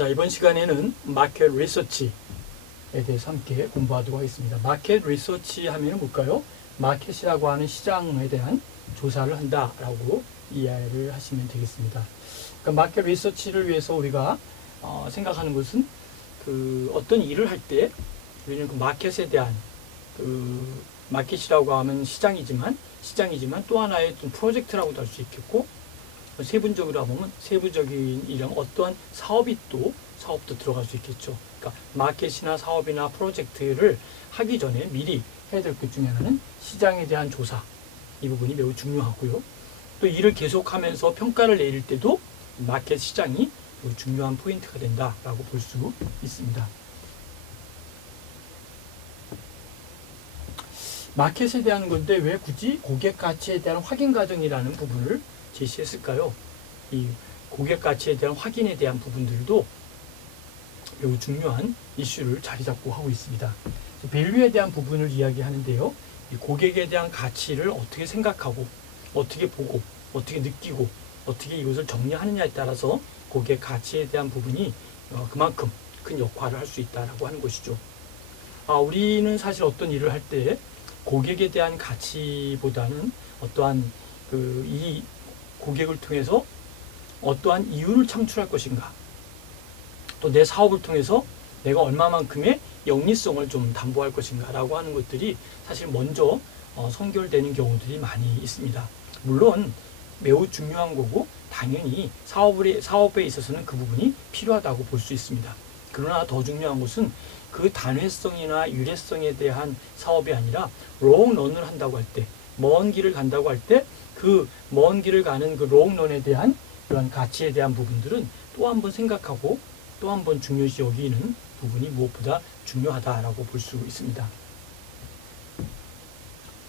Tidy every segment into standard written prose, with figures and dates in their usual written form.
자, 이번 시간에는 마켓 리서치에 대해서 함께 공부하도록 하겠습니다. 마켓 리서치 하면 뭘까요? 마켓이라고 하는 시장에 대한 조사를 한다라고 이해를 하시면 되겠습니다. 그러니까 마켓 리서치를 위해서 우리가 생각하는 것은 그 어떤 일을 할 때 우리는 그 마켓에 대한 그 마켓이라고 하면 시장이지만 또 하나의 좀 프로젝트라고도 할 수 있겠고, 세분적으로 보면 세부적인 이런 어떠한 사업도 들어갈 수 있겠죠. 그러니까 마켓이나 사업이나 프로젝트를 하기 전에 미리 해야 될 것 중에 하나는 시장에 대한 조사, 이 부분이 매우 중요하고요. 또 일을 계속하면서 평가를 내릴 때도 마켓 시장이 매우 중요한 포인트가 된다라고 볼 수 있습니다. 마켓에 대한 건데 왜 굳이 고객 가치에 대한 확인 과정이라는 부분을 제시했을까요? 이 고객 가치에 대한 확인에 대한 부분들도 매우 중요한 이슈를 자리 잡고 하고 있습니다. 밸류에 대한 부분을 이야기하는데요. 이 고객에 대한 가치를 어떻게 생각하고, 어떻게 보고, 어떻게 느끼고, 어떻게 이것을 정리하느냐에 따라서 고객 가치에 대한 부분이 그만큼 큰 역할을 할 수 있다라고 하는 것이죠. 우리는 사실 어떤 일을 할 때 고객에 대한 가치보다는 어떠한 이 고객을 통해서 어떠한 이윤을 창출할 것인가, 또 내 사업을 통해서 내가 얼마만큼의 영리성을 좀 담보할 것인가 라고 하는 것들이 사실 먼저 선결되는 경우들이 많이 있습니다. 물론 매우 중요한 거고 당연히 사업에 있어서는 그 부분이 필요하다고 볼 수 있습니다. 그러나 더 중요한 것은 그 단회성이나 유례성에 대한 사업이 아니라 롱런을 한다고 할 때, 먼 길을 간다고 할 때 그 먼 길을 가는 그 롱런에 대한 그런 가치에 대한 부분들은 또 한 번 생각하고 또 한 번 중요시 여기는 부분이 무엇보다 중요하다라고 볼 수 있습니다.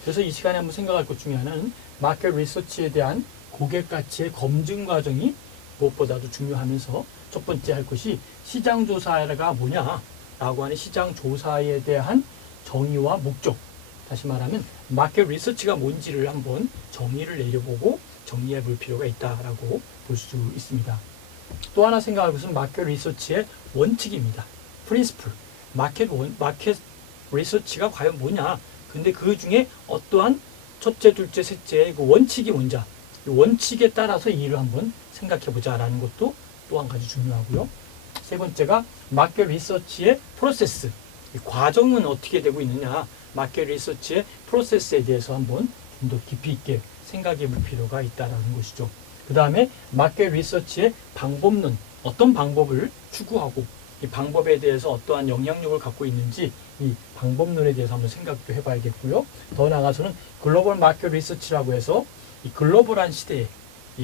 그래서 이 시간에 한번 생각할 것 중에 하나는 마켓 리서치에 대한 고객 가치의 검증 과정이 무엇보다도 중요하면서 첫 번째 할 것이 시장 조사가 뭐냐라고 하는 시장 조사에 대한 정의와 목적, 다시 말하면 마켓 리서치가 뭔지를 한번 정의를 내려보고 정리해 볼 필요가 있다라고 볼 수 있습니다. 또 하나 생각할 것은 마켓 리서치의 원칙입니다. 프린시플. 마켓 리서치가 과연 뭐냐? 근데 그 중에 어떠한 첫째, 둘째, 셋째 그 원칙이 뭔지, 이 원칙에 따라서 이 일을 한번 생각해 보자라는 것도 또 한 가지 중요하고요. 세 번째가 마켓 리서치의 프로세스. 이 과정은 어떻게 되고 있느냐? 마켓 리서치의 프로세스에 대해서 한번 좀 더 깊이 있게 생각해 볼 필요가 있다는 것이죠. 그 다음에 마켓 리서치의 방법론, 어떤 방법을 추구하고 이 방법에 대해서 어떠한 영향력을 갖고 있는지 이 방법론에 대해서 한번 생각도 해봐야겠고요. 더 나아가서는 글로벌 마켓 리서치라고 해서 이 글로벌한 시대에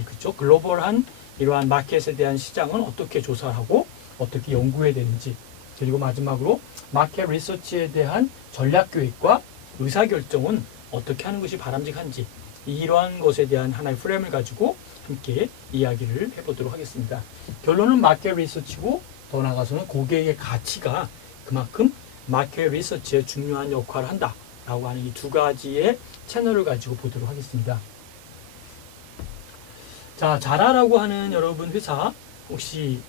그쵸? 글로벌한 이러한 마켓에 대한 시장은 어떻게 조사하고 어떻게 연구해야 되는지, 그리고 마지막으로 마켓 리서치에 대한 전략 교육과 의사결정은 어떻게 하는 것이 바람직한지, 이러한 것에 대한 하나의 프레임을 가지고 함께 이야기를 해보도록 하겠습니다. 결론은 마켓 리서치고 더 나아가서는 고객의 가치가 그만큼 마켓 리서치에 중요한 역할을 한다라고 하는 이 두 가지의 채널을 가지고 보도록 하겠습니다. 자, 자라라고 하는 여러분 회사 혹시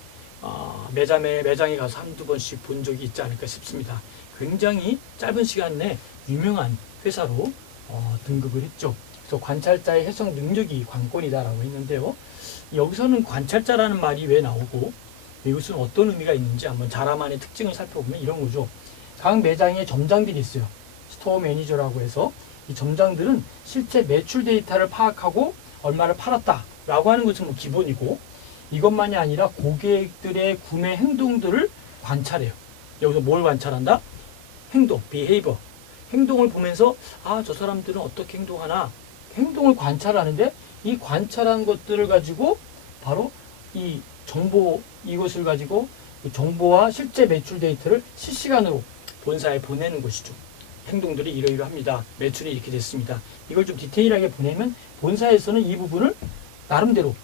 매장에 가서 한두 번씩 본 적이 있지 않을까 싶습니다. 굉장히 짧은 시간 내 유명한 회사로 등극을 했죠. 그래서 관찰자의 해석 능력이 관건이다라고 했는데요. 여기서는 관찰자라는 말이 왜 나오고 이것은 어떤 의미가 있는지 한번 자라만의 특징을 살펴보면 이런 거죠. 각 매장에 점장들이 있어요. 스토어 매니저라고 해서 이 점장들은 실제 매출 데이터를 파악하고 얼마를 팔았다라고 하는 것은 기본이고, 이것만이 아니라 고객들의 구매 행동들을 관찰해요. 여기서 뭘 관찰한다? 행동, behavior. 행동을 보면서 저 사람들은 어떻게 행동하나, 행동을 관찰하는데 이 관찰한 것들을 가지고 바로 이 정보, 이것을 가지고 정보와 실제 매출 데이터를 실시간으로 본사에 보내는 것이죠. 행동들이 이러이러합니다. 매출이 이렇게 됐습니다. 이걸 좀 디테일하게 보내면 본사에서는 이 부분을 나름대로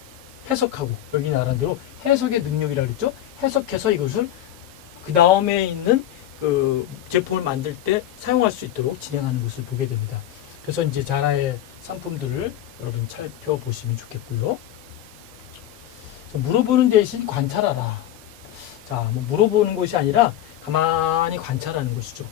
해석하고, 여기 나름대로 해석의 능력이라고 했죠. 해석해서 이것을 그 다음에 있는 그 제품을 만들 때 사용할 수 있도록 진행하는 것을 보게 됩니다. 그래서 이제 자라의 상품들을 여러분 살펴보시면 좋겠고요. 물어보는 대신 관찰하라. 자, 뭐 물어보는 것이 아니라 가만히 관찰하는 것이죠.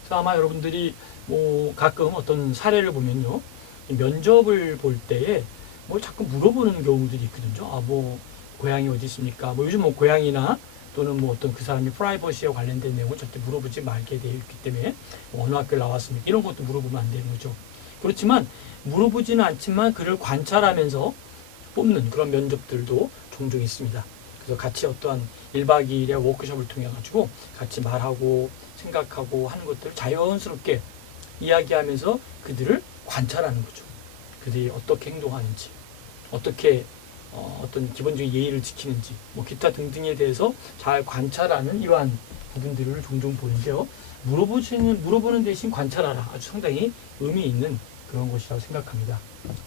그래서 아마 여러분들이 뭐 가끔 어떤 사례를 보면요, 면접을 볼 때에 뭘 자꾸 물어보는 경우들이 있거든요. 아, 뭐 고향이 어디 있습니까? 뭐 요즘 뭐 고향이나 또는 뭐 어떤 그 사람이 프라이버시와 관련된 내용을 절대 물어보지 말게 되어 있기 때문에 뭐 어느 학교를 나왔습니까? 이런 것도 물어보면 안 되는 거죠. 그렇지만 물어보지는 않지만 그를 관찰하면서 뽑는 그런 면접들도 종종 있습니다. 그래서 같이 어떠한 1박 2일의 워크숍을 통해 가지고 같이 말하고 생각하고 하는 것들을 자연스럽게 이야기하면서 그들을 관찰하는 거죠. 그들이 어떻게 행동하는지, 어떻게 어떤 기본적인 예의를 지키는지, 뭐 기타 등등에 대해서 잘 관찰하는 이러한 부분들을 종종 보는데요. 물어보는 대신 관찰하라. 아주 상당히 의미 있는 그런 것이라고 생각합니다.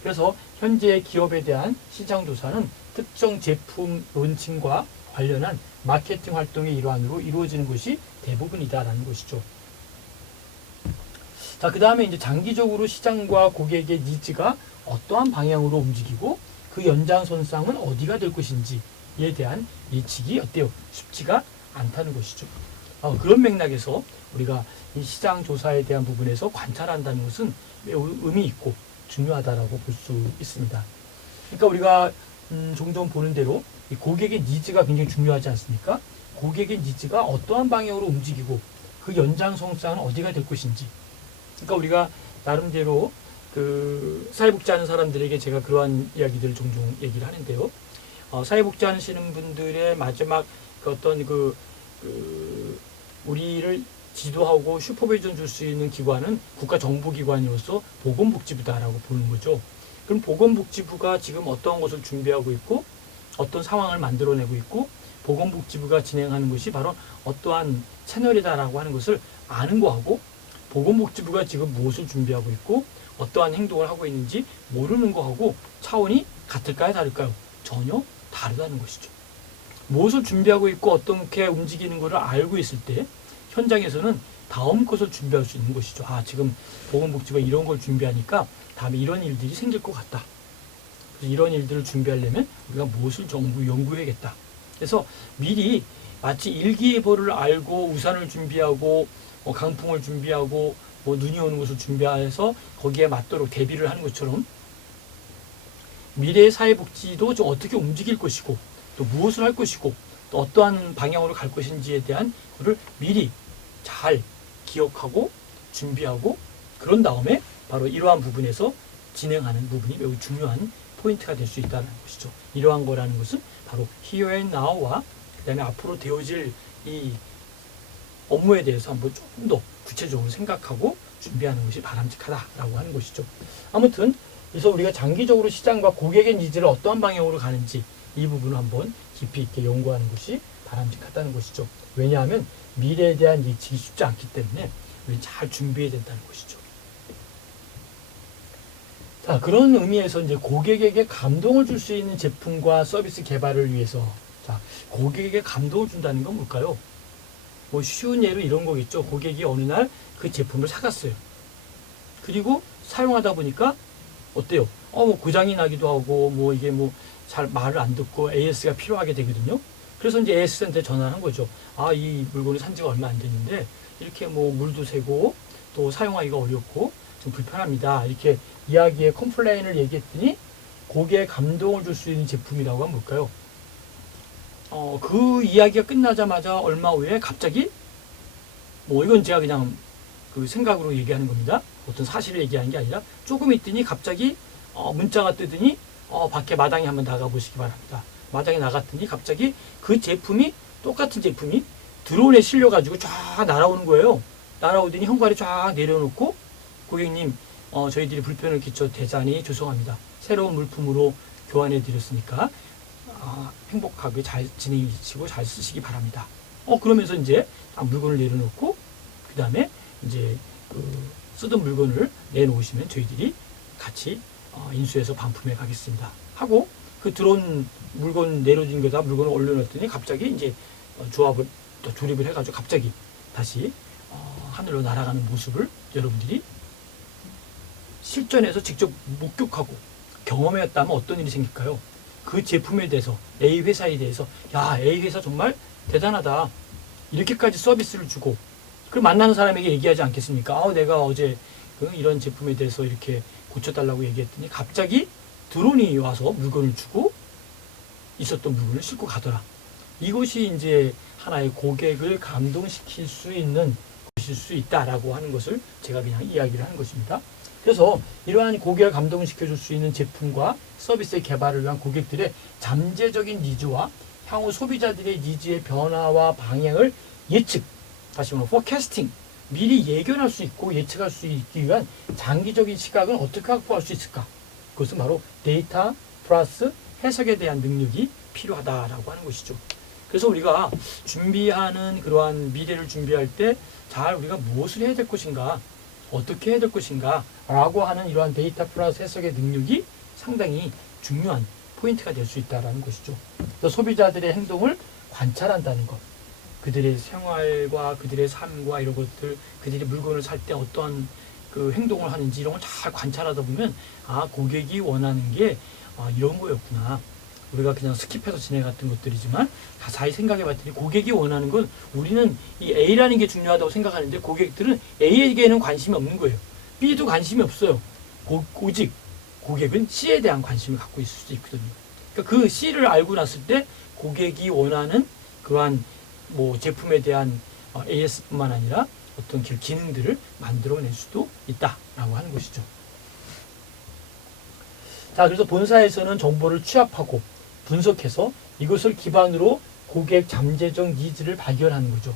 그래서 현재 기업에 대한 시장 조사는 특정 제품 론칭과 관련한 마케팅 활동의 일환으로 이루어지는 것이 대부분이다라는 것이죠. 자, 그 다음에 이제 장기적으로 시장과 고객의 니즈가 어떠한 방향으로 움직이고 그 연장선상은 어디가 될 것인지에 대한 예측이 어때요? 쉽지가 않다는 것이죠. 그런 맥락에서 우리가 이 시장 조사에 대한 부분에서 관찰한다는 것은 매우 의미 있고 중요하다라고 볼 수 있습니다. 그러니까 우리가 종종 보는 대로 이 고객의 니즈가 굉장히 중요하지 않습니까? 고객의 니즈가 어떠한 방향으로 움직이고 그 연장선상은 어디가 될 것인지. 그러니까 우리가 나름대로 그 사회복지하는 사람들에게 제가 그러한 이야기들을 종종 얘기를 하는데요. 사회복지 하시는 분들의 마지막 그 어떤 우리를 지도하고 슈퍼비전 줄 수 있는 기관은 국가정보기관으로서 보건복지부다라고 보는 거죠. 그럼 보건복지부가 지금 어떤 것을 준비하고 있고 어떤 상황을 만들어내고 있고 보건복지부가 진행하는 것이 바로 어떠한 채널이다라고 하는 것을 아는 거하고 보건복지부가 지금 무엇을 준비하고 있고 어떠한 행동을 하고 있는지 모르는 거하고 차원이 같을까요? 다를까요? 전혀 다르다는 것이죠. 무엇을 준비하고 있고 어떻게 움직이는 것을 알고 있을 때 현장에서는 다음 것을 준비할 수 있는 것이죠. 아, 지금 보건복지부가 이런 걸 준비하니까 다음에 이런 일들이 생길 것 같다. 그래서 이런 일들을 준비하려면 우리가 무엇을 연구해야겠다. 그래서 미리 마치 일기예보를 알고 우산을 준비하고 강풍을 준비하고 뭐 눈이 오는 것을 준비해서 거기에 맞도록 대비를 하는 것처럼 미래의 사회복지도 좀 어떻게 움직일 것이고 또 무엇을 할 것이고 또 어떠한 방향으로 갈 것인지에 대한 것을 미리 잘 기억하고 준비하고 그런 다음에 바로 이러한 부분에서 진행하는 부분이 매우 중요한 포인트가 될 수 있다는 것이죠. 이러한 거라는 것은 바로 here and now와 그 다음에 앞으로 되어질 이 업무에 대해서 한번 조금 더 구체적으로 생각하고 준비하는 것이 바람직하다라고 하는 것이죠. 아무튼 그래서 우리가 장기적으로 시장과 고객의 니즈를 어떠한 방향으로 가는지 이 부분을 한번 깊이 있게 연구하는 것이 바람직하다는 것이죠. 왜냐하면 미래에 대한 예측이 쉽지 않기 때문에 우리 잘 준비해야 된다는 것이죠. 자, 그런 의미에서 이제 고객에게 감동을 줄 수 있는 제품과 서비스 개발을 위해서 자, 고객에게 감동을 준다는 건 뭘까요? 뭐 쉬운 예로 이런 거겠죠. 고객이 어느 날 그 제품을 사갔어요. 그리고 사용하다 보니까 어때요? 뭐 고장이 나기도 하고 뭐 이게 뭐 잘 말을 안 듣고 AS가 필요하게 되거든요. 그래서 이제 AS 센터에 전화를 한 거죠. 아, 이 물건이 산 지가 얼마 안 됐는데 이렇게 뭐 물도 새고 또 사용하기가 어렵고 좀 불편합니다. 이렇게 이야기에 컴플레인을 얘기했더니 고객에 감동을 줄 수 있는 제품이라고 하면 뭘까요? 그 이야기가 끝나자마자 얼마 후에 갑자기 뭐 이건 제가 그냥 그 생각으로 얘기하는 겁니다. 어떤 사실을 얘기하는 게 아니라 조금 있더니 갑자기 문자가 뜨더니 밖에 마당에 한번 나가 보시기 바랍니다. 마당에 나갔더니 갑자기 그 제품이 똑같은 제품이 드론에 실려가지고 쫙 날아오는 거예요. 날아오더니 현관에 쫙 내려놓고 고객님 저희들이 불편을 끼쳐 대단히 죄송합니다. 새로운 물품으로 교환해 드렸으니까 행복하게 잘 지내시고 잘 쓰시기 바랍니다. 그러면서 이제 물건을 내려놓고 그 다음에 이제 쓰던 물건을 내놓으시면 저희들이 같이 인수해서 반품해 가겠습니다. 하고 그 드론 물건 내려진 거다 물건을 올려놨더니 갑자기 이제 조합을 또 조립을 해가지고 갑자기 다시 하늘로 날아가는 모습을 여러분들이 실전에서 직접 목격하고 경험했다면 어떤 일이 생길까요? 그 제품에 대해서 A 회사에 대해서 야, A 회사 정말 대단하다. 이렇게까지 서비스를 주고 그 만나는 사람에게 얘기하지 않겠습니까? 내가 어제 이런 제품에 대해서 이렇게 고쳐달라고 얘기했더니 갑자기 드론이 와서 물건을 주고 있었던 물건을 싣고 가더라. 이것이 이제 하나의 고객을 감동시킬 수 있는 것일 수 있다라고 하는 것을 제가 그냥 이야기를 하는 것입니다. 그래서 이러한 고객을 감동시켜줄 수 있는 제품과 서비스의 개발을 위한 고객들의 잠재적인 니즈와 향후 소비자들의 니즈의 변화와 방향을 예측, 다시 말하면 포캐스팅, 미리 예견할 수 있고 예측할 수 있기 위한 장기적인 시각은 어떻게 확보할 수 있을까? 그것은 바로 데이터 플러스 해석에 대한 능력이 필요하다라고 하는 것이죠. 그래서 우리가 준비하는 그러한 미래를 준비할 때 잘 우리가 무엇을 해야 될 것인가, 어떻게 해야 될 것인가 라고 하는 이러한 데이터 플러스 해석의 능력이 상당히 중요한 포인트가 될 수 있다는 것이죠. 그래서 소비자들의 행동을 관찰한다는 것, 그들의 생활과 그들의 삶과 이런 것들, 그들이 물건을 살 때 어떤 그 행동을 하는지 이런 걸 잘 관찰하다 보면 고객이 원하는 게 이런 거였구나. 우리가 그냥 스킵해서 지내갔던 것들이지만 자세히 생각해 봤더니 고객이 원하는 건 우리는 이 A라는 게 중요하다고 생각하는데 고객들은 A에게는 관심이 없는 거예요. B도 관심이 없어요. 오직 고객은 C에 대한 관심을 갖고 있을 수도 있거든요. 그러니까 그 C를 알고 났을 때 고객이 원하는 그러한 제품에 대한 AS뿐만 아니라 어떤 기능들을 만들어낼 수도 있다라고 하는 것이죠. 자, 그래서 본사에서는 정보를 취합하고 분석해서 이것을 기반으로 고객 잠재적 니즈를 발견하는 거죠.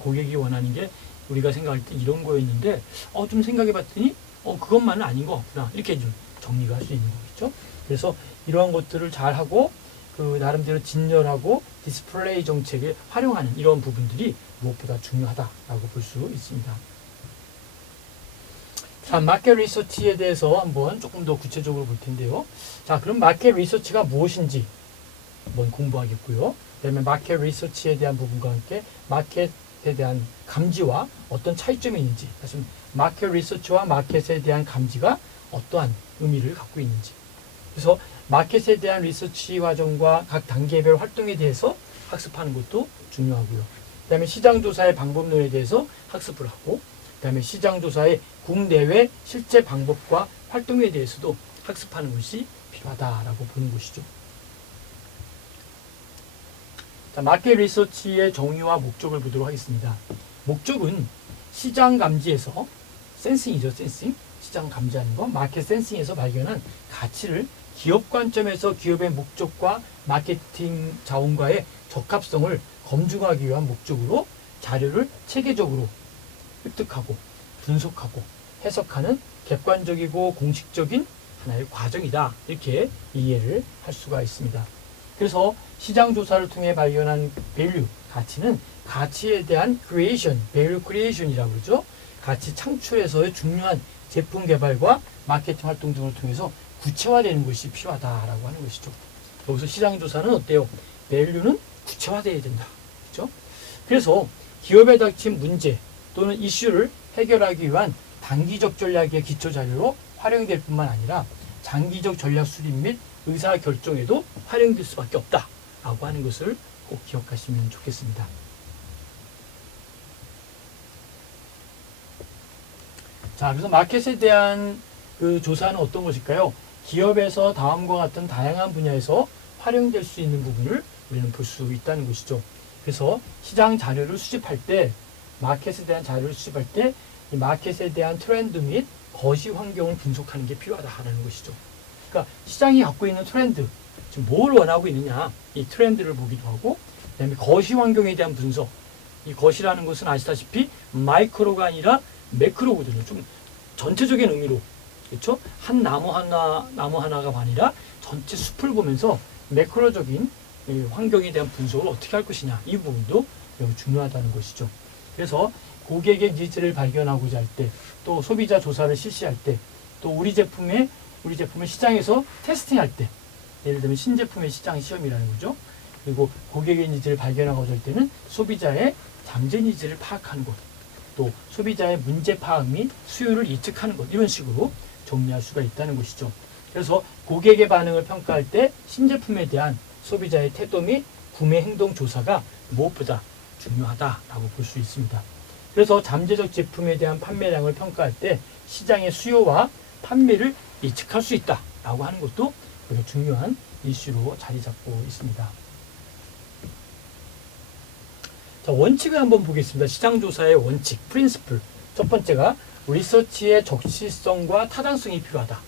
고객이 원하는 게 우리가 생각할 때 이런 거였는데 좀 생각해 봤더니 그것만은 아닌 것 같구나. 이렇게 좀 정리가 할 수 있는 거겠죠. 그래서 이러한 것들을 잘 하고 나름대로 진열하고 디스플레이 정책에 활용하는 이런 부분들이 무엇보다 중요하다라고 볼 수 있습니다. 자, 마켓 리서치에 대해서 한번 조금 더 구체적으로 볼 텐데요. 자, 그럼 마켓 리서치가 무엇인지 한번 공부하겠고요. 그다음에 마켓 리서치에 대한 부분과 함께 마켓에 대한 감지와 어떤 차이점이 있는지, 다시 마켓 리서치와 마켓에 대한 감지가 어떠한 의미를 갖고 있는지. 그래서 마켓에 대한 리서치 과정과 각 단계별 활동에 대해서 학습하는 것도 중요하고요. 그다음에 시장 조사의 방법론에 대해서 학습을 하고, 그다음에 시장 조사의 국내외 실제 방법과 활동에 대해서도 학습하는 것이 필요하다라고 보는 것이죠. 자, 마켓 리서치의 정의와 목적을 보도록 하겠습니다. 목적은 시장 감지에서 센싱이죠, 센싱. 시장 감지하는 거, 마켓 센싱에서 발견한 가치를 기업 관점에서 기업의 목적과 마케팅 자원과의 적합성을 검증하기 위한 목적으로 자료를 체계적으로 획득하고 분석하고 해석하는 객관적이고 공식적인 하나의 과정이다. 이렇게 이해를 할 수가 있습니다. 그래서 시장 조사를 통해 발견한 밸류, 가치는 가치에 대한 크리에이션, 밸류 크리에이션이라고 그러죠. 가치 창출에서의 중요한 제품 개발과 마케팅 활동 등을 통해서 구체화되는 것이 필요하다라고 하는 것이죠. 여기서 시장 조사는 어때요? 밸류는 구체화되어야 된다. 그렇죠? 그래서 기업에 닥친 문제 또는 이슈를 해결하기 위한 단기적 전략의 기초 자료로 활용될 뿐만 아니라 장기적 전략 수립 및 의사 결정에도 활용될 수밖에 없다라고 하는 것을 꼭 기억하시면 좋겠습니다. 자, 그래서 마켓에 대한 그 조사는 어떤 것일까요? 기업에서 다음과 같은 다양한 분야에서 활용될 수 있는 부분을 우리는 볼 수 있다는 것이죠. 그래서 시장 자료를 수집할 때, 마켓에 대한 자료를 수집할 때 이 마켓에 대한 트렌드 및 거시 환경을 분석하는 게 필요하다는 것이죠. 그러니까 시장이 갖고 있는 트렌드, 지금 뭘 원하고 있느냐, 이 트렌드를 보기도 하고, 그다음에 거시 환경에 대한 분석. 이 거시라는 것은 아시다시피 마이크로가 아니라 매크로거든요. 좀 전체적인 의미로, 그렇죠? 한 나무 하나가 아니라 전체 숲을 보면서 매크로적인 환경에 대한 분석을 어떻게 할 것이냐, 이 부분도 매우 중요하다는 것이죠. 그래서 고객의 니즈를 발견하고자 할 때, 또 소비자 조사를 실시할 때, 또 우리 제품을 시장에서 테스팅할 때, 예를 들면 신제품의 시장 시험이라는 거죠. 그리고 고객의 니즈를 발견하고자 할 때는 소비자의 잠재 니즈를 파악하는 것, 또 소비자의 문제 파악 및 수요를 예측하는 것, 이런 식으로 정리할 수가 있다는 것이죠. 그래서 고객의 반응을 평가할 때 신제품에 대한 소비자의 태도 및 구매 행동 조사가 무엇보다 중요하다라고 볼 수 있습니다. 그래서 잠재적 제품에 대한 판매량을 평가할 때 시장의 수요와 판매를 예측할 수 있다라고 하는 것도 되게 중요한 이슈로 자리 잡고 있습니다. 자, 원칙을 한번 보겠습니다. 시장조사의 원칙, 프린시플. 첫 번째가 리서치의 적시성과 타당성이 필요하다.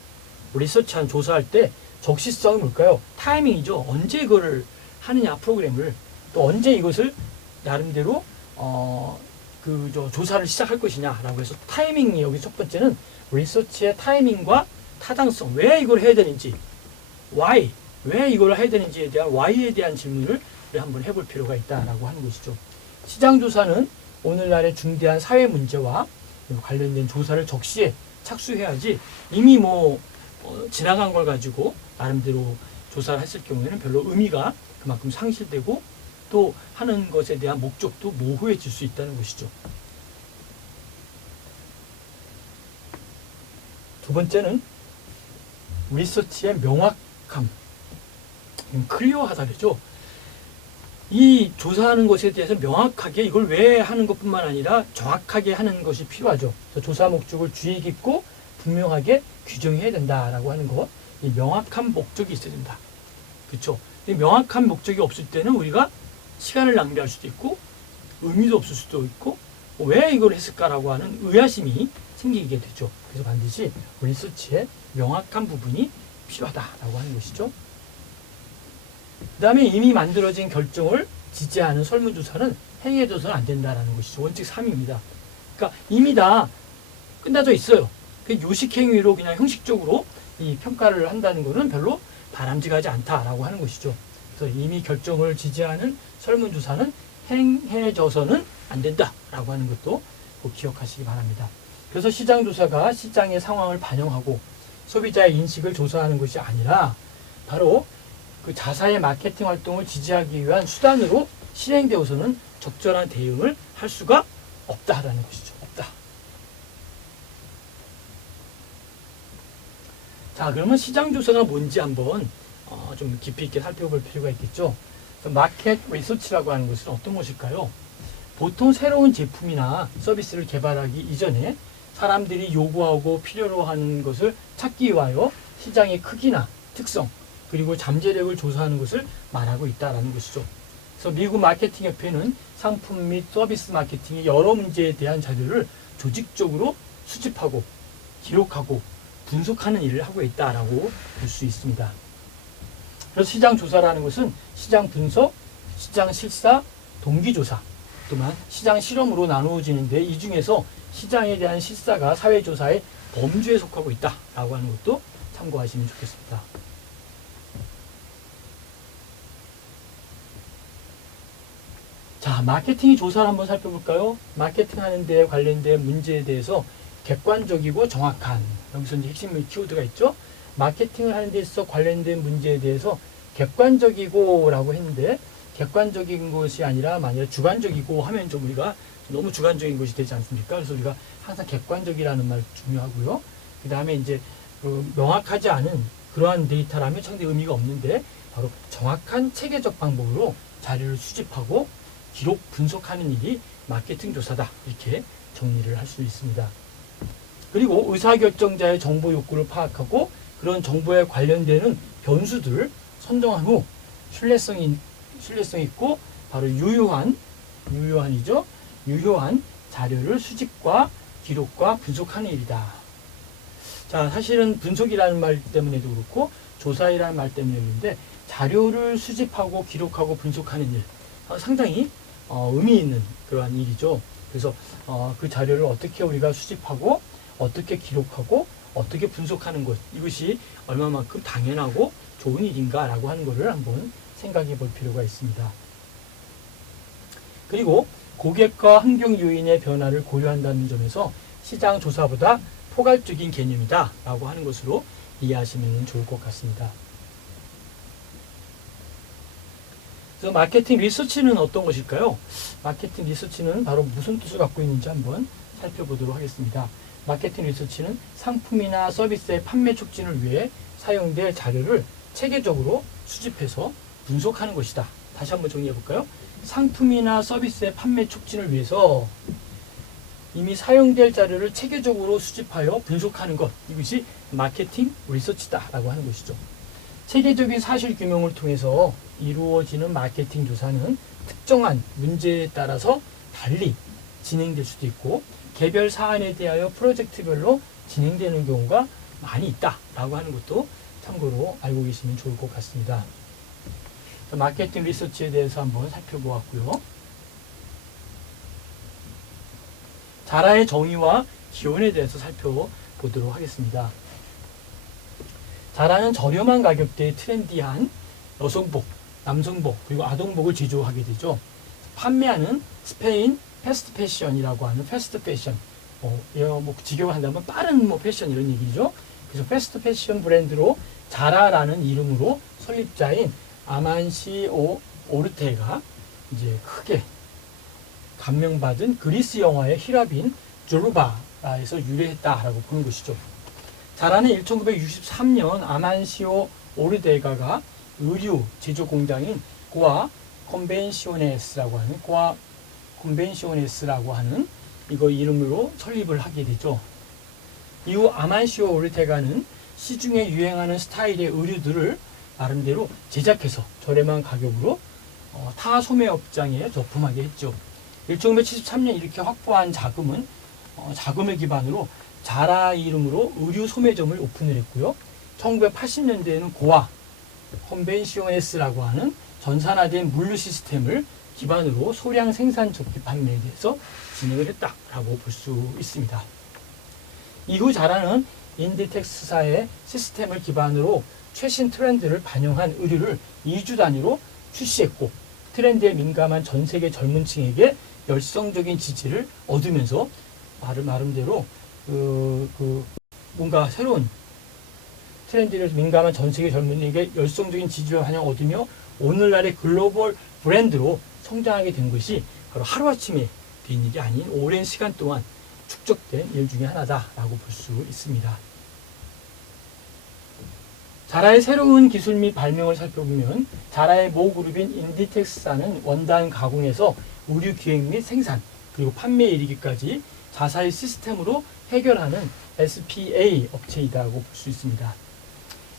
리서치한 조사할 때 적시성은 뭘까요? 타이밍이죠. 언제 이거를 하느냐, 프로그램을. 또 언제 이것을 나름대로 조사를 시작할 것이냐라고 해서 타이밍이 여기 첫 번째는 리서치의 타이밍과 타당성. 왜 이걸 해야 되는지, why, 왜 이걸 해야 되는지에 대한 why에 대한 질문을 한번 해볼 필요가 있다라고 하는 것이죠. 시장조사는 오늘날의 중대한 사회 문제와 관련된 조사를 적시에 착수해야지 이미 지나간 걸 가지고 나름대로 조사를 했을 경우에는 별로 의미가 그만큼 상실되고 또 하는 것에 대한 목적도 모호해질 수 있다는 것이죠. 두 번째는 리서치의 명확함, 클리어하다 그러죠. 이 조사하는 것에 대해서 명확하게 이걸 왜 하는 것뿐만 아니라 정확하게 하는 것이 필요하죠. 그래서 조사 목적을 주의 깊고 분명하게 규정해야 된다라고 하는 것, 이 명확한 목적이 있어야 된다. 그렇죠? 이 명확한 목적이 없을 때는 우리가 시간을 낭비할 수도 있고 의미도 없을 수도 있고 왜 이걸 했을까라고 하는 의아심이 생기게 되죠. 그래서 반드시 리서치에 명확한 부분이 필요하다라고 하는 것이죠. 그 다음에 이미 만들어진 결정을 지지하는 설문조사는 행해져서는 안 된다라는 것이죠. 원칙 3입니다. 그러니까 이미 다 끝나져 있어요. 요식행위로 그냥 형식적으로 이 평가를 한다는 것은 별로 바람직하지 않다라고 하는 것이죠. 그래서 이미 결정을 지지하는 설문조사는 행해져서는 안 된다라고 하는 것도 꼭 기억하시기 바랍니다. 그래서 시장조사가 시장의 상황을 반영하고 소비자의 인식을 조사하는 것이 아니라 바로 그 자사의 마케팅 활동을 지지하기 위한 수단으로 실행되어서는 적절한 대응을 할 수가 없다라는 것이죠. 없다. 자, 그러면 시장조사가 뭔지 한번 좀 깊이 있게 살펴볼 필요가 있겠죠. 마켓 리서치라고 하는 것은 어떤 것일까요? 보통 새로운 제품이나 서비스를 개발하기 이전에 사람들이 요구하고 필요로 하는 것을 찾기 위하여 시장의 크기나 특성, 그리고 잠재력을 조사하는 것을 말하고 있다는 것이죠. 그래서 미국 마케팅 협회는 상품 및 서비스 마케팅의 여러 문제에 대한 자료를 조직적으로 수집하고 기록하고 분석하는 일을 하고 있다라고 볼 수 있습니다. 그래서 시장 조사라는 것은 시장 분석, 시장 실사, 동기 조사, 또한 시장 실험으로 나누어지는데 이 중에서 시장에 대한 실사가 사회 조사의 범주에 속하고 있다라고 하는 것도 참고하시면 좋겠습니다. 자, 마케팅이 조사를 한번 살펴볼까요? 마케팅 하는 데 관련된 문제에 대해서 객관적이고 정확한, 여기서 이제 핵심 키워드가 있죠. 마케팅을 하는 데 있어 관련된 문제에 대해서 객관적이고 라고 했는데 객관적인 것이 아니라 만약에 주관적이고 하면 좀 우리가 너무 주관적인 것이 되지 않습니까? 그래서 우리가 항상 객관적이라는 말 중요하고요. 그 다음에 이제 명확하지 않은 그러한 데이터라면 상당히 의미가 없는데 바로 정확한 체계적 방법으로 자료를 수집하고 기록 분석하는 일이 마케팅 조사다, 이렇게 정리를 할 수 있습니다. 그리고 의사결정자의 정보 욕구를 파악하고 그런 정보에 관련되는 변수들을 선정한 후 신뢰성 있고 바로 유효한 자료를 수집과 기록과 분석하는 일이다. 자, 사실은 분석이라는 말 때문에도 그렇고 조사이라는 말 때문에 그런데 자료를 수집하고 기록하고 분석하는 일, 상당히 의미 있는 그러한 일이죠. 그래서 그 자료를 어떻게 우리가 수집하고 어떻게 기록하고 어떻게 분석하는 것, 이것이 얼마만큼 당연하고 좋은 일인가라고 하는 것을 한번 생각해 볼 필요가 있습니다. 그리고 고객과 환경 요인의 변화를 고려한다는 점에서 시장 조사보다 포괄적인 개념이다 라고 하는 것으로 이해하시면 좋을 것 같습니다. 그래서 마케팅 리서치는 어떤 것일까요? 마케팅 리서치는 바로 무슨 뜻을 갖고 있는지 한번 살펴보도록 하겠습니다. 마케팅 리서치는 상품이나 서비스의 판매 촉진을 위해 사용될 자료를 체계적으로 수집해서 분석하는 것이다 다시 한번 정리해 볼까요? 상품이나 서비스의 판매 촉진을 위해서 이미 사용될 자료를 체계적으로 수집하여 분석하는 것, 이것이 마케팅 리서치다라고 하는 것이죠. 체계적인 사실 규명을 통해서 이루어지는 마케팅 조사는 특정한 문제에 따라서 달리 진행될 수도 있고 개별 사안에 대하여 프로젝트별로 진행되는 경우가 많이 있다라고 하는 것도 참고로 알고 계시면 좋을 것 같습니다. 마케팅 리서치에 대해서 한번 살펴보았고요. 자라의 정의와 기원에 대해서 살펴보도록 하겠습니다. 자라는 저렴한 가격대의 트렌디한 여성복, 남성복, 그리고 아동복을 제조하게 되죠. 판매하는 스페인 패스트 패션이라고 하는 패스트 패션, 직역을 한다면 빠른 패션 이런 얘기죠. 그래서 패스트 패션 브랜드로 자라라는 이름으로 설립자인 아만시오 오르테가 이제 크게 감명받은 그리스 영화의 히라빈 조르바에서 유래했다라고 보는 것이죠. 자라는 1963년 아만시오 오르테가가 의류 제조 공장인 고아 컨벤시오네스라고 하는 이거 이름으로 설립을 하게 되죠. 이후 아만시오 오르테가는 시중에 유행하는 스타일의 의류들을 나름대로 제작해서 저렴한 가격으로 타 소매업장에 납품하게 했죠. 1973년 이렇게 확보한 자금을 기반으로 자라 이름으로 의류 소매점을 오픈을 했고요. 1980년대에는 고아 컨벤시오네스라고 하는 전산화된 물류 시스템을 기반으로 소량 생산 접기 판매에 대해서 진행을 했다라고 볼 수 있습니다. 이후 자라는 인디텍스사의 시스템을 기반으로 최신 트렌드를 반영한 의류를 2주 단위로 출시했고 트렌드에 민감한 전 세계 젊은 층에게 열성적인 지지를 얻으면서 나름대로 뭔가 새로운 트렌드에 민감한 전 세계 젊은이에게 열성적인 지지를 얻으며 오늘날의 글로벌 브랜드로 성장하게 된 것이 바로 하루아침에 된 일이 아닌 오랜 시간 동안 축적된 일 중에 하나다라고 볼 수 있습니다. 자라의 새로운 기술 및 발명을 살펴보면 자라의 모 그룹인 인디텍스사는 원단 가공에서 의류 기획 및 생산 그리고 판매에 이르기까지 자사의 시스템으로 해결하는 SPA 업체이다고 볼 수 있습니다.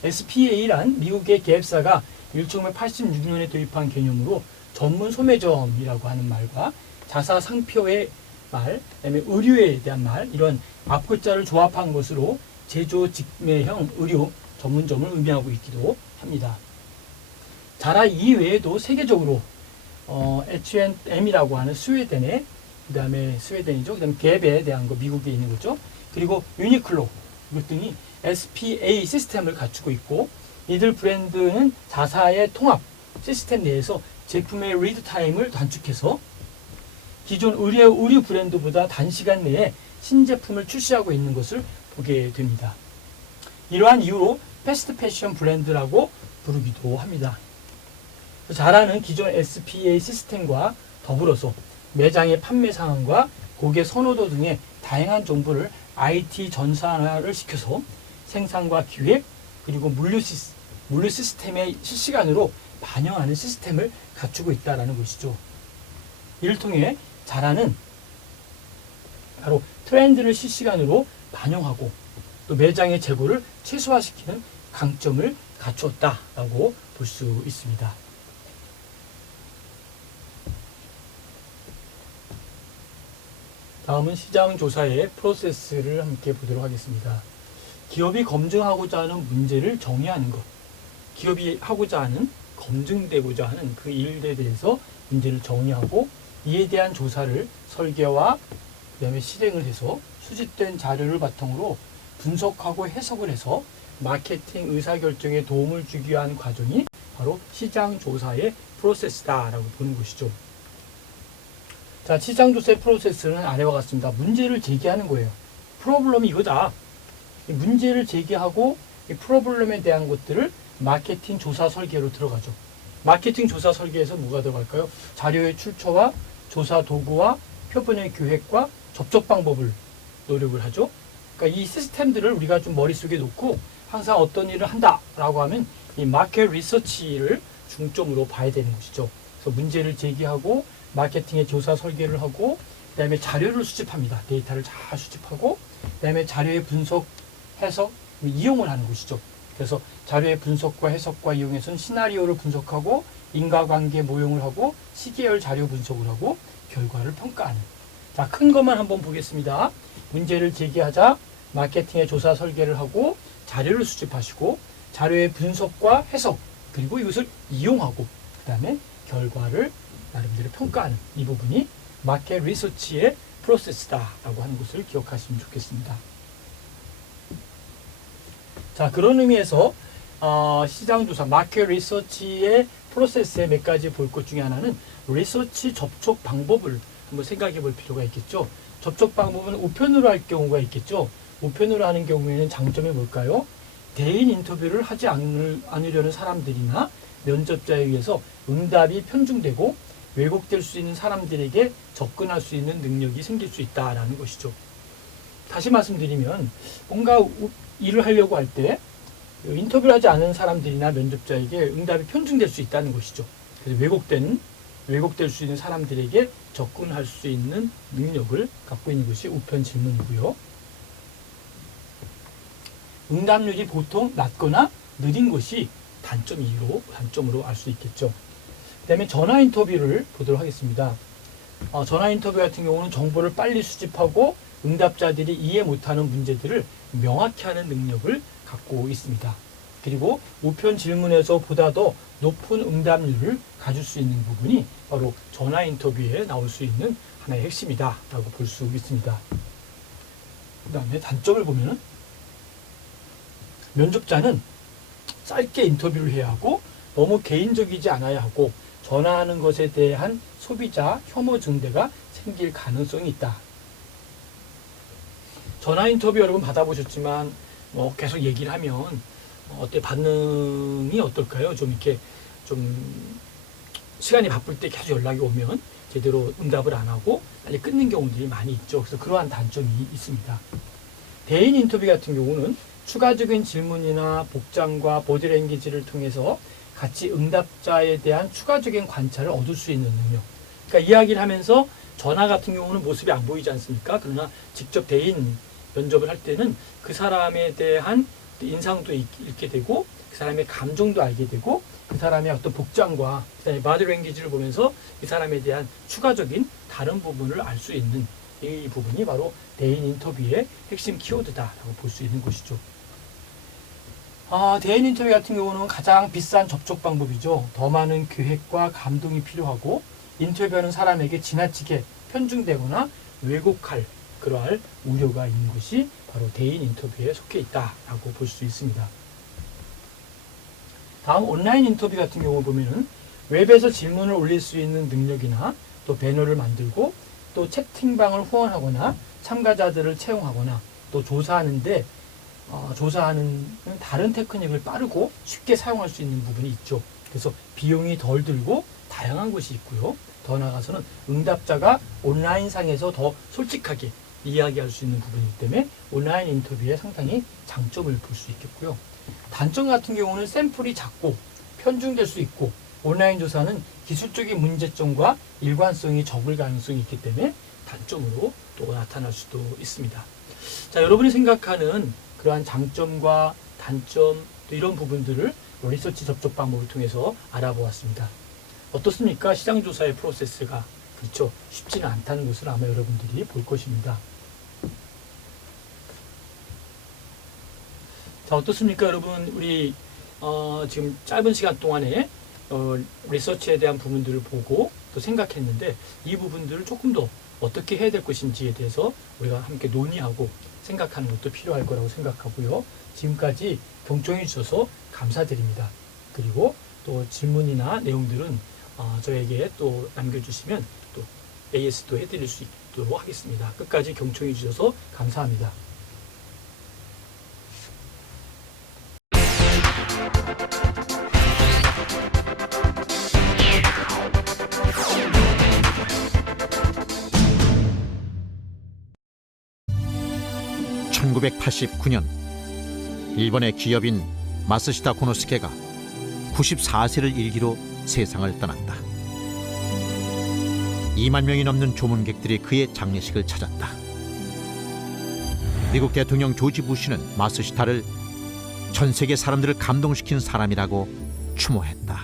SPA란 미국의 계획사가 1986년에 도입한 개념으로 전문 소매점이라고 하는 말과 자사 상표의 말, 그다음에 의류에 대한 말, 이런 앞글자를 조합한 것으로 제조 직매형 의류 전문점을 의미하고 있기도 합니다. 자라 이외에도 세계적으로 H&M이라고 하는 스웨덴의 그다음에 갭에 대한 거 미국에 있는 거죠. 그리고 유니클로 이것 등이 SPA 시스템을 갖추고 있고 이들 브랜드는 자사의 통합 시스템 내에서 제품의 리드 타임을 단축해서 기존 의류 브랜드보다 단시간 내에 신제품을 출시하고 있는 것을 보게 됩니다. 이러한 이유로 패스트 패션 브랜드라고 부르기도 합니다. 자라는 기존 SPA 시스템과 더불어서 매장의 판매 상황과 고객 선호도 등의 다양한 정보를 IT 전산화를 시켜서 생산과 기획 그리고 물류 시스템에 실시간으로 반영하는 시스템을 갖추고 있다는 것이죠. 이를 통해 자라는 바로 트렌드를 실시간으로 반영하고 또 매장의 재고를 최소화시키는 강점을 갖추었다라고 볼 수 있습니다. 다음은 시장 조사의 프로세스를 함께 보도록 하겠습니다. 기업이 검증하고자 하는 문제를 정의하는 것. 기업이 하고자 하는, 검증되고자 하는 그 일에 대해서 문제를 정의하고 이에 대한 조사를 설계와 그다음에 실행을 해서 수집된 자료를 바탕으로 분석하고 해석을 해서 마케팅 의사결정에 도움을 주기 위한 과정이 바로 시장 조사의 프로세스다라고 보는 것이죠. 자, 시장 조사의 프로세스는 아래와 같습니다. 문제를 제기하는 거예요. 프로블럼이 이거다. 이 문제를 제기하고 이 프로블럼에 대한 것들을 마케팅 조사 설계로 들어가죠. 마케팅 조사 설계에서 뭐가 들어갈까요? 자료의 출처와 조사 도구와 표본의 계획과 접촉 방법을 노력을 하죠. 그러니까 이 시스템들을 우리가 좀 머릿속에 놓고 항상 어떤 일을 한다라고 하면 이 마켓 리서치를 중점으로 봐야 되는 것이죠. 그래서 문제를 제기하고 마케팅의 조사 설계를 하고 그다음에 자료를 수집합니다. 데이터를 잘 수집하고 그다음에 자료의 분석, 해석, 이용을 하는 것이죠. 그래서 자료의 분석과 해석과 이용해서는 시나리오를 분석하고 인과관계 모형을 하고 시계열 자료 분석을 하고 결과를 평가하는. 자, 큰 것만 한번 보겠습니다. 문제를 제기하자 마케팅의 조사 설계를 하고 자료를 수집하시고 자료의 분석과 해석 그리고 이것을 이용하고 그 다음에 결과를 나름대로 평가하는 이 부분이 마켓 리서치의 프로세스다라고 하는 것을 기억하시면 좋겠습니다. 자, 그런 의미에서 시장조사, 마켓 리서치의 프로세스의 몇 가지 볼 것 중에 하나는 리서치 접촉 방법을 한번 생각해 볼 필요가 있겠죠. 접촉 방법은 우편으로 할 경우가 있겠죠. 우편으로 하는 경우에는 장점이 뭘까요? 대인 인터뷰를 하지 않으려는 사람들이나 면접자에 의해서 응답이 편중되고 왜곡될 수 있는 사람들에게 접근할 수 있는 능력이 생길 수 있다라는 것이죠. 다시 말씀드리면 뭔가 일을 하려고 할 때 인터뷰를 하지 않은 사람들이나 면접자에게 응답이 편중될 수 있다는 것이죠. 그래서 왜곡될 수 있는 사람들에게 접근할 수 있는 능력을 갖고 있는 것이 우편 질문이고요. 응답률이 보통 낮거나 느린 것이 단점으로 알 수 있겠죠. 그 다음에 전화 인터뷰를 보도록 하겠습니다. 전화 인터뷰 같은 경우는 정보를 빨리 수집하고 응답자들이 이해 못하는 문제들을 명확히 하는 능력을 갖고 있습니다. 그리고 우편 질문에서 보다 더 높은 응답률을 가질 수 있는 부분이 바로 전화 인터뷰에 나올 수 있는 하나의 핵심이다 라고 볼 수 있습니다. 그 다음에 단점을 보면 면접자는 짧게 인터뷰를 해야 하고 너무 개인적이지 않아야 하고 전화하는 것에 대한 소비자 혐오 증대가 생길 가능성이 있다. 전화 인터뷰 여러분 받아보셨지만 계속 얘기를 하면 어때 반응이 어떨까요? 좀 이렇게 좀 시간이 바쁠 때 계속 연락이 오면 제대로 응답을 안 하고 빨리 끊는 경우들이 많이 있죠. 그래서 그러한 단점이 있습니다. 대인 인터뷰 같은 경우는 추가적인 질문이나 복장과 보디랭귀지를 통해서 같이 응답자에 대한 추가적인 관찰을 얻을 수 있는 능력. 그러니까 이야기를 하면서 전화 같은 경우는 모습이 안 보이지 않습니까? 그러나 직접 대인 면접을 할 때는 그 사람에 대한 인상도 읽게 되고 그 사람의 감정도 알게 되고 그 사람의 어떤 복장과 그다음에 바디랭귀지를 보면서 그 사람에 대한 추가적인 다른 부분을 알 수 있는 이 부분이 바로 대인 인터뷰의 핵심 키워드다라고 볼 수 있는 것이죠. 대인 인터뷰 같은 경우는 가장 비싼 접촉 방법이죠. 더 많은 계획과 감동이 필요하고 인터뷰하는 사람에게 지나치게 편중되거나 왜곡할 그러할 우려가 있는 것이 바로 대인 인터뷰에 속해 있다라고 볼 수 있습니다. 다음 온라인 인터뷰 같은 경우 보면은 웹에서 질문을 올릴 수 있는 능력이나 또 배너를 만들고 또 채팅방을 후원하거나 참가자들을 채용하거나 또 조사하는 다른 테크닉을 빠르고 쉽게 사용할 수 있는 부분이 있죠. 그래서 비용이 덜 들고 다양한 것이 있고요. 더 나아가서는 응답자가 온라인상에서 더 솔직하게 이야기할 수 있는 부분이기 때문에 온라인 인터뷰에 상당히 장점을 볼 수 있겠고요. 단점 같은 경우는 샘플이 작고 편중될 수 있고 온라인 조사는 기술적인 문제점과 일관성이 적을 가능성이 있기 때문에 단점으로 또 나타날 수도 있습니다. 자, 여러분이 생각하는 그러한 장점과 단점 또 이런 부분들을 리서치 접촉 방법을 통해서 알아보았습니다. 어떻습니까? 시장조사의 프로세스가 그렇죠. 쉽지는 않다는 것을 아마 여러분들이 볼 것입니다. 자, 어떻습니까? 여러분, 우리 지금 짧은 시간 동안에 리서치에 대한 부분들을 보고 또 생각했는데 이 부분들을 조금 더 어떻게 해야 될 것인지에 대해서 우리가 함께 논의하고 생각하는 것도 필요할 거라고 생각하고요. 지금까지 경청해 주셔서 감사드립니다. 그리고 또 질문이나 내용들은 저에게 또 남겨주시면 또 AS도 해드릴 수 있도록 하겠습니다. 끝까지 경청해 주셔서 감사합니다. (1989년) 일본의 기업인 마스시타 고노스케가 94세를 일기로 세상을 떠났다. 2만 명이 넘는 조문객들이 그의 장례식을 찾았다. 미국 대통령 조지 부시는 마스시타를 전 세계 사람들을 감동시킨 사람이라고 추모했다.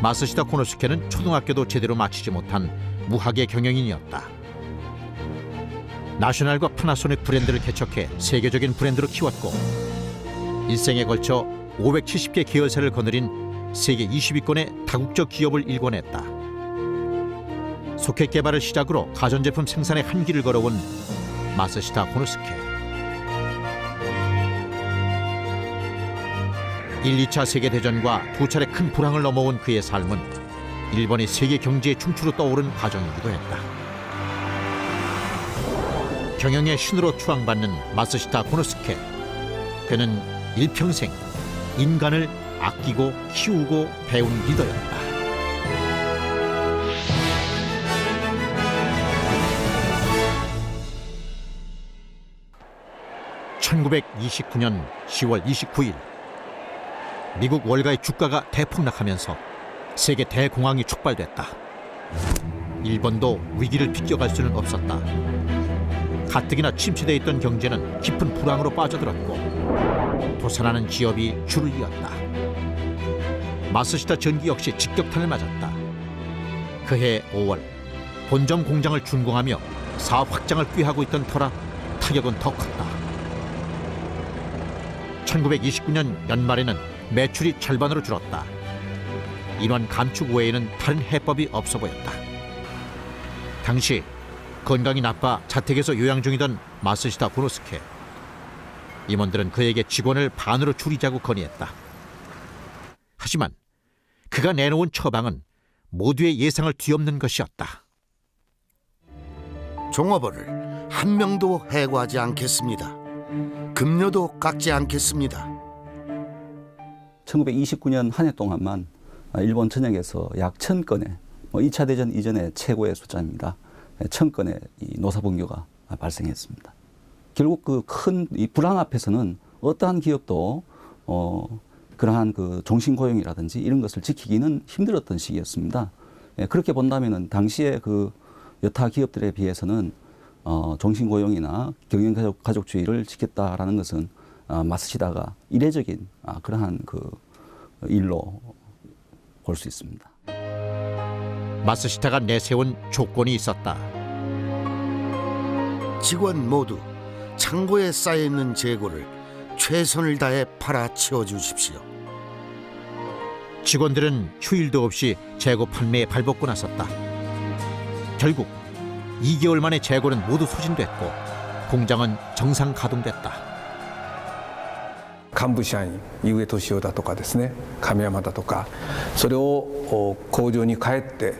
마스시타 코노스케는 초등학교도 제대로 마치지 못한 무학의 경영인이었다. 나셔널과 파나소닉 브랜드를 개척해 세계적인 브랜드로 키웠고 일생에 걸쳐 570개 계열사를 거느린 세계 20위권의 다국적 기업을 일궈냈다. 소켓 개발을 시작으로 가전제품 생산의 한 길을 걸어온 마스시타 코노스케. 1, 2차 세계대전과 두 차례 큰 불황을 넘어온 그의 삶은 일본의 세계 경제의 중추로 떠오른 과정이기도 했다. 경영의 신으로 추앙받는 마스시타 코노스케. 그는 일평생 인간을 아끼고 키우고 배운 리더였다. (1929년 10월 29일) 미국 월가의 주가가 대폭락하면서 세계 대공황이 촉발됐다. 일본도 위기를 비껴갈 수는 없었다. 가뜩이나 침체되어 있던 경제는 깊은 불황으로 빠져들었고 도산하는 기업이 줄을 이었다. 마스시타 전기 역시 직격탄을 맞았다. 그해 5월 본점 공장을 준공하며 사업 확장을 꾀하고 있던 터라 타격은 더 컸다. 1929년 연말에는 매출이 절반으로 줄었다. 인원 감축 외에는 다른 해법이 없어 보였다. 당시 건강이 나빠 자택에서 요양 중이던 마스시타 코노스케. 임원들은 그에게 직원을 반으로 줄이자고 건의했다. 하지만 그가 내놓은 처방은 모두의 예상을 뒤엎는 것이었다. 종업원을 한 명도 해고하지 않겠습니다. 급료도 깎지 않겠습니다. 1929년 한 해 동안만 일본 전역에서 약 1000건의 2차 대전 이전의 최고의 숫자입니다. 1000건의 노사 분규가 발생했습니다. 결국 그 큰 불황 앞에서는 어떠한 기업도 그러한 그 종신 고용이라든지 이런 것을 지키기는 힘들었던 시기였습니다. 그렇게 본다면은 당시에 그 여타 기업들에 비해서는 종신 고용이나 경영 가족주의를 지켰다라는 것은 마스시타가 이례적인 그러한 그 일로 볼 수 있습니다. 마스시타가 내세운 조건이 있었다. 직원 모두 창고에 쌓여있는 재고를 최선을 다해 팔아치워 주십시오. 직원들은 휴일도 없이 재고 판매에 발벗고 나섰다. 결국 2개월 만에 재고는 모두 소진됐고 공장은 정상 가동됐다. 幹部社員井上俊夫だとかですね亀山だとかそれを工場に帰って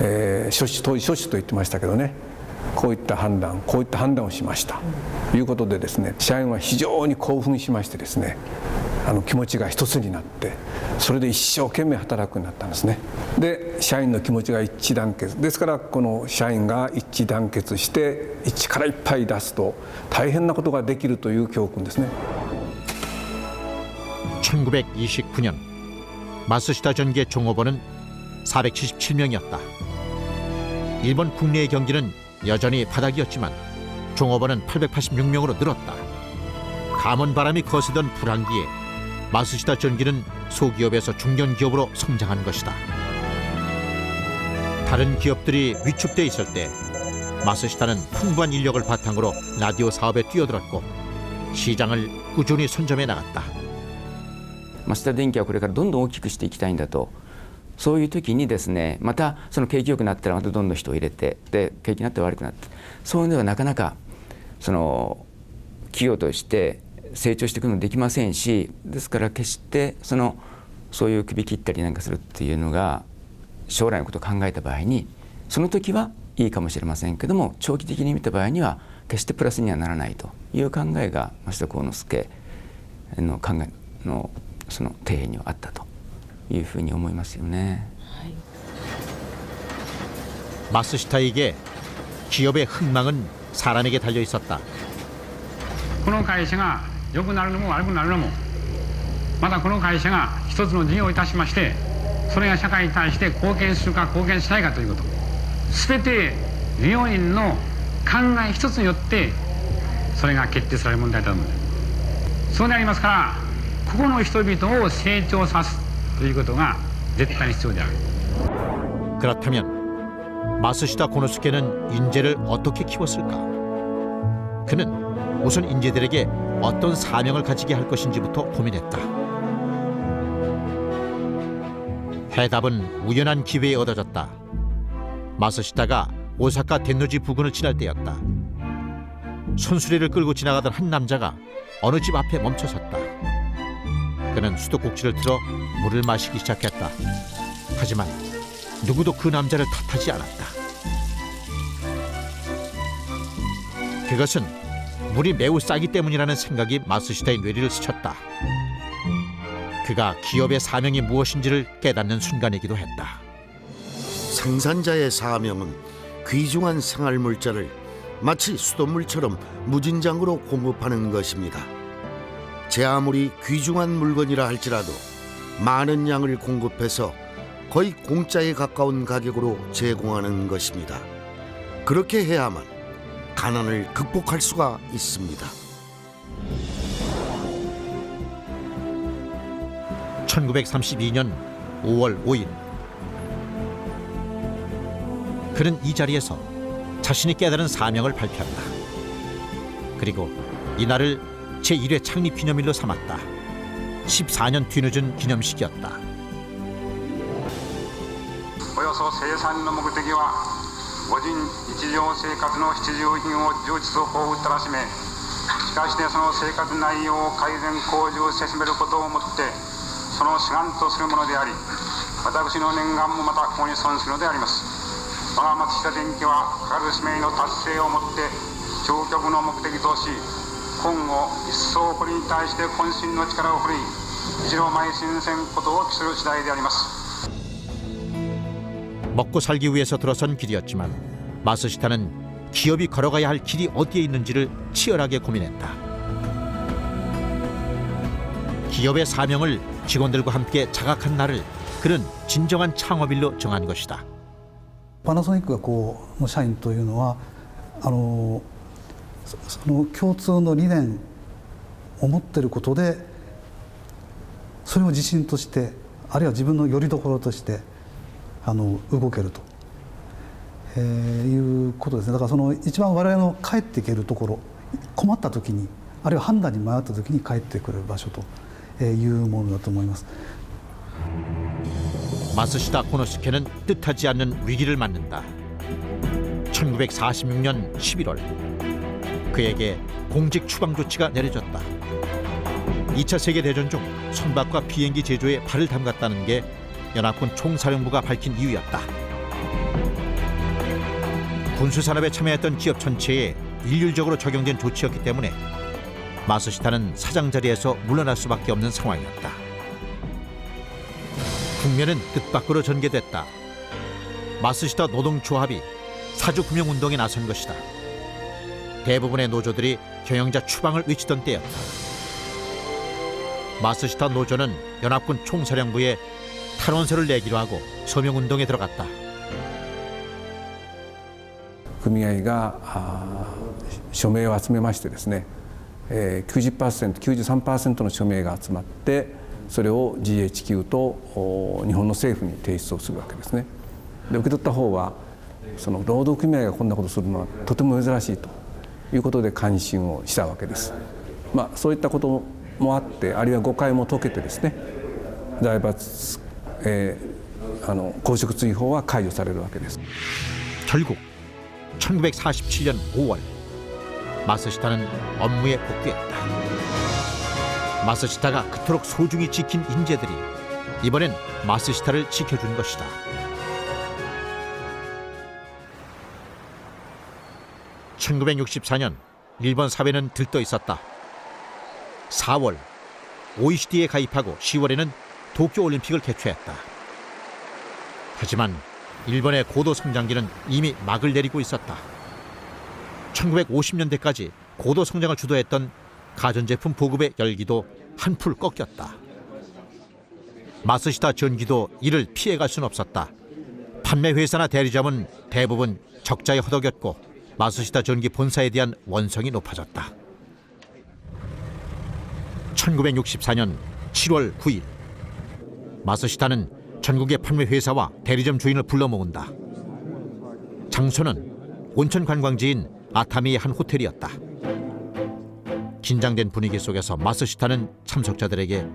当時諸種と言ってましたけどねこういった判断をしましたということでですね社員は非常に興奮しましてですね気持ちが一つになってそれで一生懸命働くようになったんですね。で社員の気持ちが一致団結ですからこの社員が一致団結して力いっぱい出すと大変なことができるという教訓ですね。 1929년 마스시타 전기의 종업원은 477명이었다. 일본 국내의 경기는 여전히 바닥이었지만 종업원은 886명으로 늘었다. 감원 바람이 거세던 불황기에 마스시타 전기는 소기업에서 중견기업으로 성장한 것이다. 다른 기업들이 위축돼 있을 때 마스시타는 풍부한 인력을 바탕으로 라디오 사업에 뛰어들었고 시장을 꾸준히 선점해 나갔다. マスタ電機はこれからどんどん大きくしていきたいんだと、そういう時にですね、またその景気良くなったらまたどんどん人を入れて、で景気になって悪くなって、そういうのはなかなかその企業として成長していくのできませんし、ですから決してそういう首切ったりなんかするっていうのが将来のことを考えた場合に、その時はいいかもしれませんけども、長期的に見た場合には決してプラスにはならないという考えが増田幸之助の考えのその底辺にはあったというふうに思いますよね。 마스시타에게 기업의 흥망은 사람에게 달려 있었다. この会社が良くなるのも悪くなるのもまたこの会社が一つの事業をいたしましてそれが社会に対して貢献するか貢献しないかということ、全て利用人の考え一つによってそれが決定される問題だと思います。そうでありますから、ここの人々を成長さすということが絶対に必要である。 그렇다면 마스시타 고노스케는 인재를 어떻게 키웠을까? 그는 우선 인재들에게 어떤 사명을 가지게 할 것인지부터 고민했다. 해답은 우연한 기회에 얻어졌다. 마스시타가 오사카 덴노지 부근을 지날 때였다. 손수레를 끌고 지나가던 한 남자가 어느 집 앞에 멈춰섰다. 그는 수도꼭지를 틀어 물을 마시기 시작했다. 하지만 누구도 그 남자를 탓하지 않았다. 그것은 물이 매우 싸기 때문이라는 생각이 마스시타의 뇌리를 스쳤다. 그가 기업의 사명이 무엇인지를 깨닫는 순간이기도 했다. 생산자의 사명은 귀중한 생활물자를 마치 수돗물처럼 무진장으로 공급하는 것입니다. 제 아무리 귀중한 물건이라 할지라도 많은 양을 공급해서 거의 공짜에 가까운 가격으로 제공하는 것입니다. 그렇게 해야만 가난을 극복할 수가 있습니다. 1932년 5월 5일 그는 이 자리에서 자신이 깨달은 사명을 발표한다. 그리고 이날을 제1회 창립 기념일로 삼았다. 14년 뒤늦은 기념식이었다. およそ生産の目的は個人日常生活の必需品を充実を豊富たらしめ、しかしてその生活内容を改善向上せしめることをもってその主眼とするものであり、私の念願もまたここに存するのであります。我が松下電器はかかる使命の達成をもって究極の目的とし、今後一層これに対して渾身の力を振るい、一路邁進せんことを期する次第であります。 먹고 살기 위해서 들어선 길이었지만 마스시타는 기업이 걸어가야 할 길이 어디에 있는지를 치열하게 고민했다. 기업의 사명을 직원들과 함께 자각한 날을 그는 진정한 창업일로 정한 것이다. パナソニックがの社員というのはその共通の理念を持っていることでそれを自信としてあるいは自分の拠り所として動けると、いうことですね。だからその一番我々の帰っていけるところ、困った時にあるいは判断に迷った時に帰ってくる場所というものだと思います。 마스시타 고노스케는 뜻하지 않는 위기를 맞는다. 1946년 11월 그에게 공직 추방 조치가 내려졌다. 2차 세계대전 중 선박과 비행기 제조에 발을 담갔다는 게 연합군 총사령부가 밝힌 이유였다. 군수산업에 참여했던 기업 전체에 일률적으로 적용된 조치였기 때문에 마스시타는 사장 자리에서 물러날 수밖에 없는 상황이었다. 국면은 뜻밖으로 전개됐다. 마스시타 노동조합이 사주금융운동에 나선 것이다. 대부분의 노조들이 경영자 추방을 외치던 때였다. 마스시타 노조는 연합군 총사령부에 탈원서를 내기로 하고 서명운동에 들어갔다. 組合が署名を集めましてですね、90%、93% の署名が集まってそれを GHQ と日本の政府に提出をするわけですね。で受け取った方はその労働組合がこんなことをするのはとても珍しいということで関心をしたわけです。そういったこともあってあるいは誤解も解けてですね、財閥公職追放は解除されるわけです。 결국 1947년 5월 마스시타는 업무에 복귀했다. 마스시타가 그토록 소중히 지킨 인재들이 이번엔 마스시타를 지켜준 것이다. (1964년) 일본 사회는 들떠 있었다. 4월 OECD에 가입하고 10월에는 도쿄올림픽을 개최했다. 하지만 일본의 고도 성장기는 이미 막을 내리고 있었다. 1950년대까지 고도 성장을 주도했던 가전제품 보급의 열기도 한풀 꺾였다. 마쓰시타 전기도 이를 피해갈 수는 없었다. 판매 회사나 대리점은 대부분 적자에 허덕였고 마쓰시타 전기 본사에 대한 원성이 높아졌다. 1964년 7월 9일 마쓰시타는 전국의 판매 회사와 대리점 주인을 불러 모은다. 장소는 온천 관광지인 아타미의 한 호텔이었다. 긴장된 분위기 속에서 마쓰시타는 참석자들에게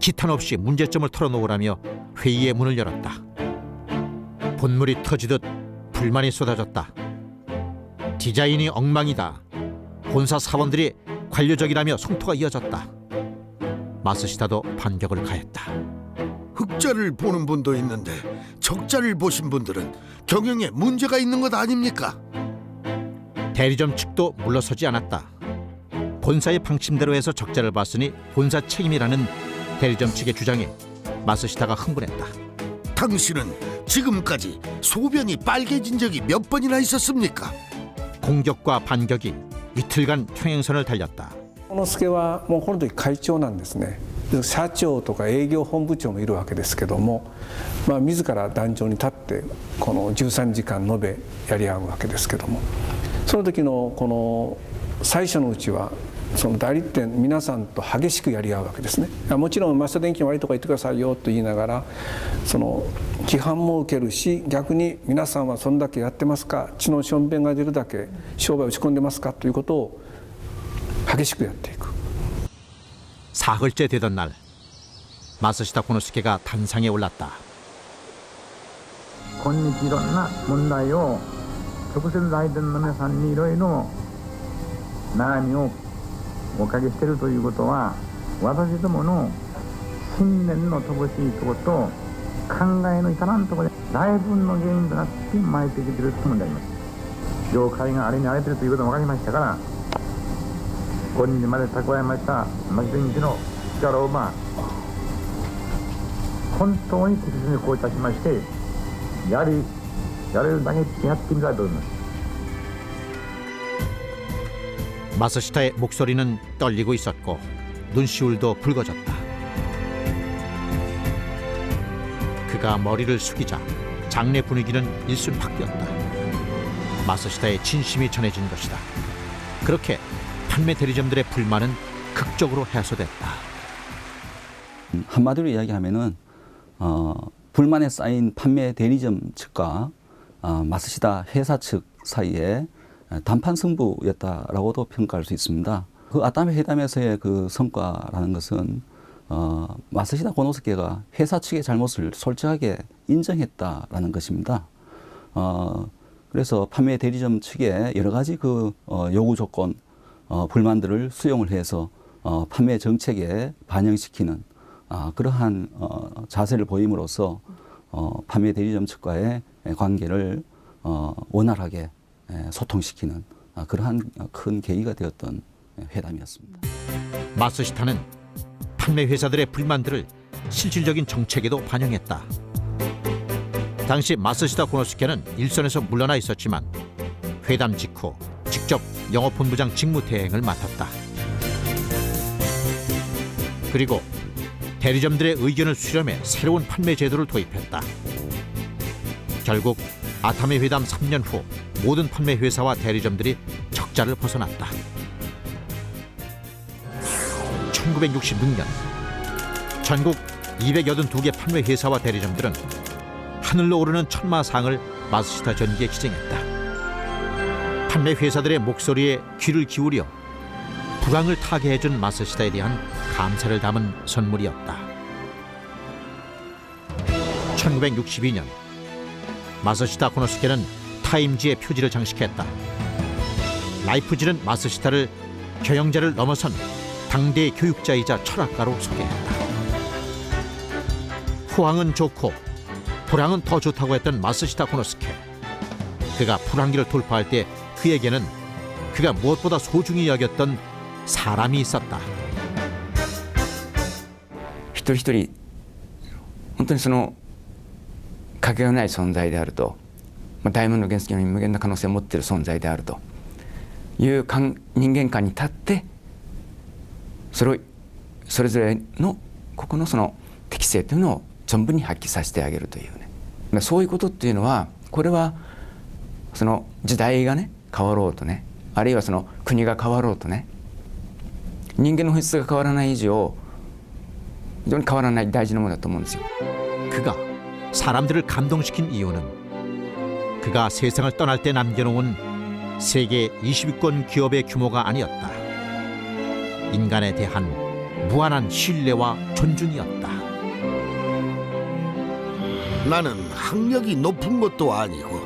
기탄 없이 문제점을 털어놓으라며 회의의 문을 열었다. 본물이 터지듯 불만이 쏟아졌다. 디자인이 엉망이다. 본사 사원들이 관료적이라며 성토가 이어졌다. 마쓰시타도 반격을 가했다. 흑자를 보는 분도 있는데 적자를 보신 분들은 경영에 문제가 있는 것 아닙니까? 대리점 측도 물러서지 않았다. 본사의 방침대로 해서 적자를 봤으니 본사 책임이라는 대리점 측의 주장에 마쓰시타가 흥분했다. 당신은 지금까지 소변이 빨개진 적이 몇 번이나 있었습니까? 공격과 반격이 이틀간 평행선을 달렸다. 小野助はもうこの時会長なんですね。で社長とか営業本部長もいるわけですけども、自ら壇上に立ってこの13時間延べやり合うわけですけども、その時のこの最初のうちはその代理店皆さんと激しくやり合うわけですね。もちろん増田電機の悪いとこ言ってくださいよと言いながら、その批判も受けるし、逆に皆さんはそんだけやってますか、血のしょんべんが出るだけ商売打ち込んでますかということを激しくやっていく。 사흘째 되던 날 마쓰시타 고노스케가 단상에 올랐다. 今日いろんな問題を直接来店の皆さんにいろいろ悩みをおかけしているということは、私どもの信念の乏しいところと考えの至らんところで大分の原因となって巻いてきていると思います。業界があれに荒れているということも分かりましたから、今日まで蓄えました増田電機の力を本当に適切にこういたしまして、やれるだけやってみたいと思います。 마쓰시타의 목소리는 떨리고 있었고 눈시울도 붉어졌다. 그가 머리를 숙이자 장내 분위기는 일순 바뀌었다. 마쓰시타의 진심이 전해진 것이다. 그렇게 판매 대리점들의 불만은 극적으로 해소됐다. 한마디로 이야기하면은 불만에 쌓인 판매 대리점 측과 마쓰시타 회사 측 사이에 단판 승부였다라고도 평가할 수 있습니다. 그 아타미 회담에서의 그 성과라는 것은 마쓰시타 고노스케가 회사 측의 잘못을 솔직하게 인정했다라는 것입니다. 그래서 판매 대리점 측의 여러 가지 그 요구 조건, 불만들을 수용을 해서 판매 정책에 반영시키는 그러한 자세를 보임으로써 판매 대리점 측과의 관계를 원활하게 소통시키는 그러한 큰 계기가 되었던 회담이었습니다. 마쓰시타는 판매 회사들의 불만들을 실질적인 정책에도 반영했다. 당시 마쓰시타 고노스케는 일선에서 물러나 있었지만 회담 직후 직접 영업본부장 직무대행을 맡았다. 그리고 대리점들의 의견을 수렴해 새로운 판매 제도를 도입했다. 결국 아타미 회담 3년 후 모든 판매 회사와 대리점들이 적자를 벗어났다. 1966년 전국 282개 판매 회사와 대리점들은 하늘로 오르는 천마상을 마쓰시타 전기에 기증했다. 판매 회사들의 목소리에 귀를 기울여 불황을 타게 해준 마쓰시타에 대한 감사를 담은 선물이었다. 1962년 마쓰시타 고노스케는 타임지의 표지를 장식했다. 라이프지는 마쓰시타를 경영자를 넘어선 당대의 교육자이자 철학가로 소개했다. 호황은 좋고 불황은 더 좋다고 했던 마쓰시타 고노스케. 그가 불황기를 돌파할 때 그에게는 그가 무엇보다 소중히 여겼던 사람이 있었다. 一人一人本当にそのかけがえのない存在であると、ダイヤモンド原石に無限な可能性を持っている存在であるという人間観に立って、それをそれぞれのここのその適性というのを存分に発揮させてあげるというね、そういうことっていうのは、これはその時代がね変わろうとね、あるいはその国が変わろうとね、人間の本質が変わらない以上非常に変わらない大事なものだと思うんですよ。 그가 사람들을 감동시킨 이유는 그가 세상을 떠날 때 남겨놓은 세계 20위권 기업의 규모가 아니었다. 인간에 대한 무한한 신뢰와 존중이었다. 나는 학력이 높은 것도 아니고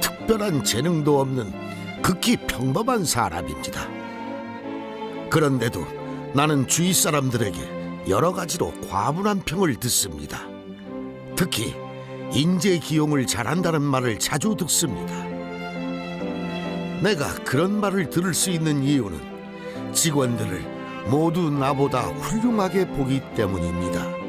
특별한 재능도 없는 극히 평범한 사람입니다. 그런데도 나는 주위 사람들에게 여러 가지로 과분한 평을 듣습니다. 특히 인재 기용을 잘한다는 말을 자주 듣습니다. 내가 그런 말을 들을 수 있는 이유는 직원들을 모두 나보다 훌륭하게 보기 때문입니다.